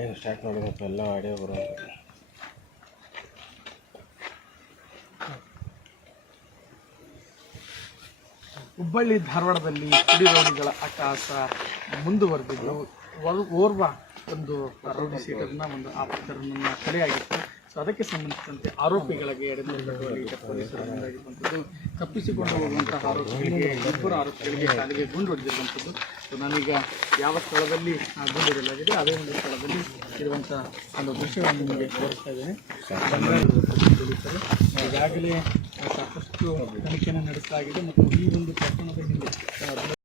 ಏನು ಸ್ಟಾರ್ಟ್ ಮಾಡೋದು ಎಲ್ಲ ಆಡಿಯೋ ಬರೋದು. ಹುಬ್ಬಳ್ಳಿ ಧಾರವಾಡದಲ್ಲಿ ಕಿಡಿರೋಡಿಗಳ ಅಟ್ಟಹಾಸ ಮುಂದುವರೆದಿದ್ದು ಓರ್ವ ಒಂದು ರೌಡಿ ಶೀಟರ್ನ ಒಂದು ಆಫೀಸರ್ನ ತಡೆಯಾಗಿತ್ತು. ಸೊ ಅದಕ್ಕೆ ಸಂಬಂಧಿಸಿದಂತೆ ಆರೋಪಿಗಳಿಗೆ ಎಡೆನೂರುಗಟ್ಟುವಲ್ಲಿ ಪೊಲೀಸರು ಮುಂದಾಗಿರುವಂಥದ್ದು. ತಪ್ಪಿಸಿಕೊಂಡು ಹೋಗುವಂತಹ ಆರೋಪಿಗಳಿಗೆ ಇಬ್ಬರು ಆರೋಪಿಗಳಿಗೆ ಕಾಲಿಗೆ ಗುಂಡು ಹೊಡೆದಿರುವಂಥದ್ದು. ಸೊ ನಾನೀಗ ಯಾವ ಸ್ಥಳದಲ್ಲಿ ಗುಂಡು ಹೊಡೆಯಲಾಗಿದೆ ಅದೇ ಒಂದು ಸ್ಥಳದಲ್ಲಿ ಇರುವಂಥ ಒಂದು ದೃಶ್ಯವನ್ನು ನಿಮಗೆ ತೋರಿಸ್ತಾ ಇದ್ದೇನೆ. ಪೊಲೀಸರು ಈಗಾಗಲೇ ಸಾಕಷ್ಟು ತನಿಖೆಯನ್ನು ನಡೆಸಲಾಗಿದೆ ಮತ್ತು ಈ ಒಂದು ಪ್ರಕರಣದ ಹಿಂದೆ